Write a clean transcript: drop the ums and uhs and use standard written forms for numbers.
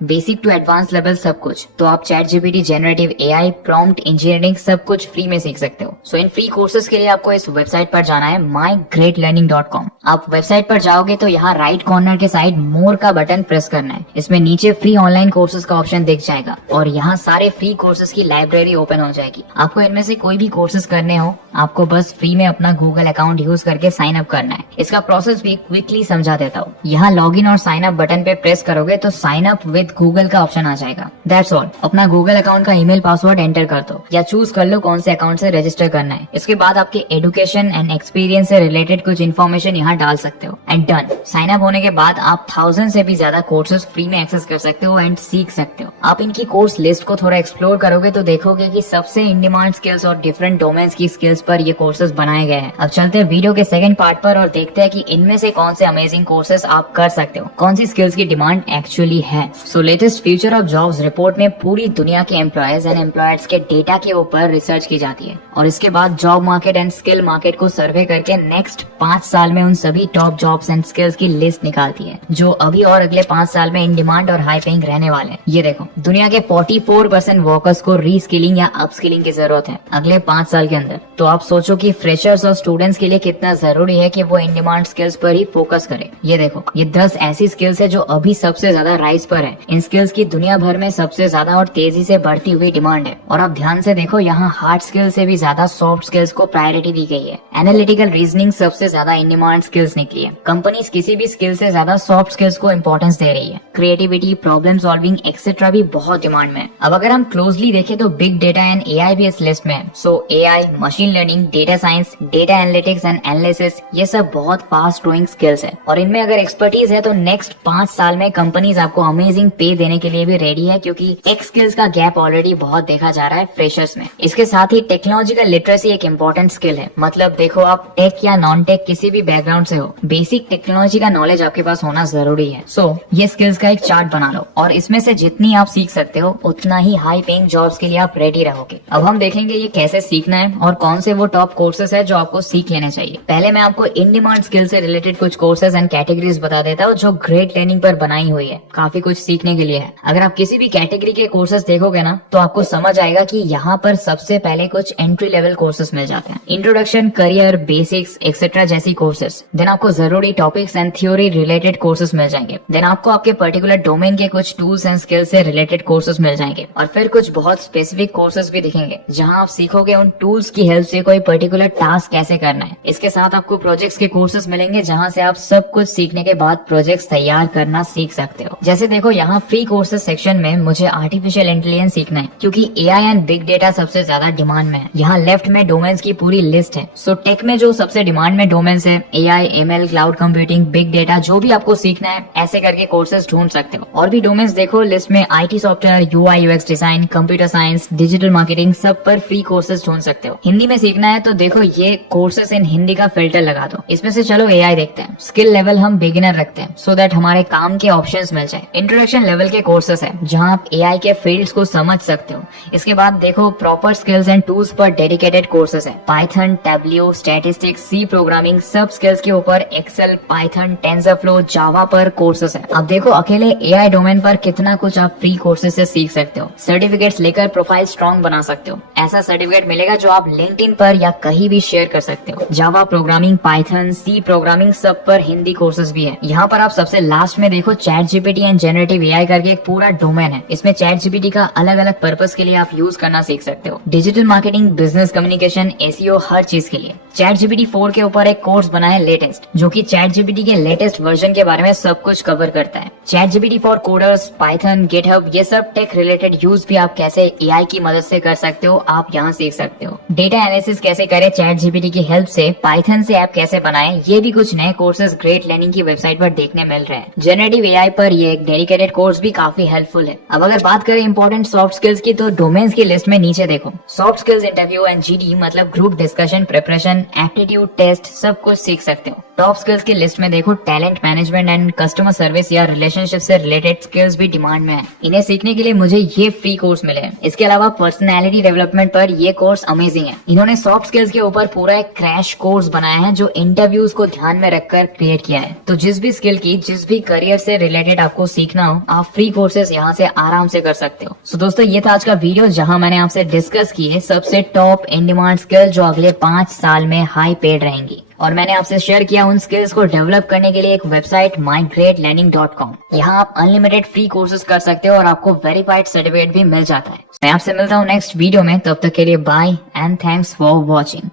Basic to advance level सब कुछ। तो आप ChatGPT, generative AI, prompt engineering सब कुछ फ्री में सीख सकते हो। सो इन फ्री कोर्सेज के लिए आपको इस वेबसाइट पर जाना है mygreatlearning.com। आप वेबसाइट पर जाओगे तो यहाँ राइट कॉर्नर के साइड मोर का बटन प्रेस करना है। इसमें नीचे फ्री ऑनलाइन कोर्सेज का ऑप्शन दिख जाएगा और यहाँ सारे फ्री कोर्सेज की लाइब्रेरी ओपन हो जाएगी। आपको इनमें से कोई भी कोर्सेज करने हो, आपको बस फ्री में अपना गूगल अकाउंट यूज करके साइन अप करना है। इसका प्रोसेस भी क्विकली समझा देता हूँ। यहाँ लॉगिन और साइन अप बटन पे प्रेस करोगे तो साइन अप विद गूगल का ऑप्शन आ जाएगा। That's all. अपना गूगल अकाउंट का ईमेल पासवर्ड एंटर कर दो या चूज कर लो कौन से अकाउंट से रजिस्टर करना है। इसके बाद आपके एजुकेशन एंड एक्सपीरियंस से रिलेटेड कुछ इन्फॉर्मेशन यहाँ डाल सकते हो एंड डन। साइन अप होने के बाद आप 1000 से भी ज्यादा कोर्सेज फ्री में एक्सेस कर सकते हो एंड सीख सकते हो। आप इनकी कोर्स लिस्ट को थोड़ा एक्सप्लोर करोगे तो देखोगे कि सबसे इन डिमांड स्किल्स और डिफरेंट डोमेन्स की स्किल्स पर ये कोर्सेज बनाए गए हैं। अब चलते हैं वीडियो के सेकंड पार्ट पर और देखते हैं कि इनमें से कौन से अमेजिंग कोर्सेज आप कर सकते हो, कौन सी स्किल्स की डिमांड एक्चुअली है। So latest future of jobs report में पूरी दुनिया के एम्प्लॉयर्स एंड एम्प्लॉयर्स के डेटा के ऊपर रिसर्च की जाती है और इसके बाद job market and skill market को सर्वे करके नेक्स्ट 5 साल में उन सभी टॉप जॉब्स एंड स्किल्स की लिस्ट निकालती है जो अभी और अगले 5 साल में इन डिमांड और हाई पेइंग रहने वाले हैं। ये देखो, दुनिया के 44% वर्कर्स को रीस्किलिंग या अपस्किलिंग की जरूरत है अगले 5 साल के अंदर। तो आप सोचो कि फ्रेशर्स और स्टूडेंट्स के लिए कितना जरूरी है कि वो इन डिमांड स्किल्स पर ही फोकस करें। ये देखो, ये 10 ऐसी स्किल्स है जो अभी सबसे ज्यादा राइज पर है। इन स्किल्स की दुनिया भर में सबसे ज्यादा और तेजी से बढ़ती हुई डिमांड है। और आप ध्यान से देखो, यहाँ हार्ड स्किल्स से भी ज्यादा सॉफ्ट स्किल्स को प्रायोरिटी दी गई है। एनालिटिकल रीजनिंग सबसे ज्यादा इन डिमांड स्किल्स निकली है। कंपनीज किसी भी स्किल से ज्यादा सॉफ्ट स्किल्स को इंपॉर्टेंस दे रही है। क्रिएटिविटी, प्रॉब्लम सॉल्विंग एक्सेट्रा भी बहुत डिमांड में है। अब अगर हम क्लोजली देखें तो बिग डेटा एंड AI भी इस लिस्ट में है। सो AI, machine learning, data science, data analytics and analysis, ये सब बहुत फास्ट ग्रोइंग स्किल्स है और इनमें अगर एक्सपर्टीज है तो नेक्स्ट 5 साल में कंपनीज आपको अमेजिंग पे देने के लिए भी रेडी है, क्योंकि टेक स्किल्स का गैप ऑलरेडी बहुत देखा जा रहा है फ्रेशर्स में। इसके साथ ही टेक्नोलॉजिकल लिटरेसी एक इम्पोर्टेंट स्किल है। मतलब देखो, आप टेक या नॉन टेक किसी भी बैकग्राउंड से हो, बेसिक टेक्नोलॉजी का नॉलेज आपके पास होना जरूरी है। सो ये स्किल्स का एक चार्ट बना लो और इसमें से जितनी आप सीख सकते हो उतना ही हाई पेइंग जॉब्स के लिए आप रेडी रहोगे। अब हम देखेंगे ये कैसे सीखना है और कौन से वो टॉप कोर्सेज है जो आपको सीख लेने चाहिए। पहले मैं आपको इन डिमांड स्किल से रिलेटेड कुछ कोर्सेज एंड कैटेगरीज बता देता हूँ जो ग्रेट लर्निंग पर बनाई हुई है। काफी कुछ सीखने के लिए है। अगर आप किसी भी कैटेगरी के कोर्सेज देखोगे ना तो आपको समझ आएगा कि यहाँ पर सबसे पहले कुछ एंट्री लेवल कोर्सेज मिल जाते हैं। इंट्रोडक्शन, करियर, बेसिक्स एक्सेट्रा जैसी कोर्सेज। देन आपको जरूरी topics and theory related courses मिल जाएंगे। देन आपको आपके पर्टिकुलर डोमेन के कुछ टूल्स एंड स्किल्स से रिलेटेड कोर्सेज मिल जाएंगे और फिर कुछ बहुत स्पेसिफिक कोर्सेज भी दिखेंगे जहाँ आप सीखोगे उन टूल्स की हेल्प से कोई पर्टिकुलर टास्क कैसे करना है। इसके साथ आपको प्रोजेक्ट्स के कोर्सेज मिलेंगे जहाँ से आप सब कुछ सीखने के बाद प्रोजेक्ट्स तैयार करना सीख सकते हो। जैसे देखो, यहाँ फ्री कोर्सेज सेक्शन में मुझे आर्टिफिशियल इंटेलिजेंस सीखना है क्योंकि AI एंड बिग डेटा सबसे ज्यादा डिमांड में है। यहाँ लेफ्ट में डोमेन्स की पूरी लिस्ट है। सो टेक में जो सबसे डिमांड में डोमेन्स है, AI, ML, cloud computing, big data, जो भी आपको सीखना है ऐसे करके कोर्सेज ढूंढ सकते हो। और भी डोमेन्स देखो लिस्ट में, IT software, UI UX design, computer science, digital marketing, सब पर फ्री कोर्सेज ढूंढ सकते हो। हिंदी में सीखना है तो देखो ये कोर्सेज इन हिंदी का फिल्टर लगा दो। इसमें से चलो AI देखते हैं। स्किल लेवल हम बिगिनर रखते हैं सो दैट हमारे काम के ऑप्शंस मिल जाए। इंट्रोडक्शन लेवल के कोर्सेज है जहां आप AI के फील्ड्स को समझ सकते हो। इसके बाद देखो प्रॉपर स्किल्स एंड टूल्स पर डेडिकेटेड कोर्सेज है। Python, Tableau, statistics, C programming, सब स्किल्स के ऊपर एक्सेल, पाइथन, टेंसरफ्लो, जावा पर कोर्सेज है। अब देखो अकेले AI डोमेन पर कितना कुछ आप फ्री कोर्सेज से सीख सकते हो। सर्टिफिकेट्स लेकर प्रोफाइल स्ट्रॉन्ग बना सकते हो। ऐसा सर्टिफिकेट मिलेगा जो आप लिंक्डइन पर या कहीं भी शेयर कर सकते हो। Java programming, Python, C programming, सब पर हिंदी कोर्सेज भी है। यहाँ पर आप सबसे लास्ट में देखो ChatGPT एंड जनरेटिव AI करके एक पूरा डोमेन है। इसमें ChatGPT का अलग अलग पर्पस के लिए आप यूज करना सीख सकते हो। Digital marketing, business communication, SEO, हर चीज के लिए। ChatGPT 4 के ऊपर एक कोर्स बना है लेटेस्ट, जो कि ChatGPT के लेटेस्ट वर्जन के बारे में सब कुछ कवर करता है। ChatGPT for coders, Python, GitHub, ये सब टेक रिलेटेड यूज भी आप कैसे AI की मदद से कर सकते हो, आप यहाँ सीख सकते हो। डेटा एनालिसिस कैसे करें ChatGPT की हेल्प से, पाइथन से ऐप कैसे बनाएं, ये भी कुछ नए कोर्सेज ग्रेट लर्निंग की वेबसाइट पर देखने मिल रहे हैं। जनरेटिव AI पर ये एक डेडिकेटेड कोर्स भी काफी हेल्पफुल है। अब अगर बात करें इंपॉर्टेंट सॉफ्ट स्किल्स की तो डोमेन्स की लिस्ट में नीचे देखो। Soft skills interview and GD मतलब group discussion, preparation, aptitude test, सब कुछ सीख सकते हो। टॉप स्किल्स की लिस्ट में देखो talent management and customer service या रिलेशनशिप से रिलेटेड स्किल्स भी डिमांड में है। इन्हें सीखने के लिए मुझे ये फ्री कोर्स मिले हैं। इसके अलावा पर्सनैलिटी डेवलपमेंट पर ये कोर्स अमेजिंग है। इन्होंने सॉफ्ट स्किल्स के ऊपर पूरा एक क्रैश कोर्स बनाया है जो इंटरव्यूज को ध्यान में रखकर क्रिएट किया है। तो जिस भी स्किल की, जिस भी करियर से रिलेटेड आपको सीखना हो, आप फ्री कोर्सेज यहाँ से आराम से कर सकते हो। सो दोस्तों ये था आज का वीडियो जहाँ मैंने आपसे डिस्कस किए सबसे टॉप इन डिमांड स्किल जो अगले 5 साल में हाई पेड रहेंगी, और मैंने आपसे शेयर किया उन स्किल्स को डेवलप करने के लिए एक वेबसाइट mygreatlearning.com। यहाँ आप अनलिमिटेड फ्री कोर्सेज कर सकते हो और आपको वेरीफाइड सर्टिफिकेट भी मिल जाता है। मैं आपसे मिलता हूँ नेक्स्ट वीडियो में, तब तक के लिए bye and thanks for watching.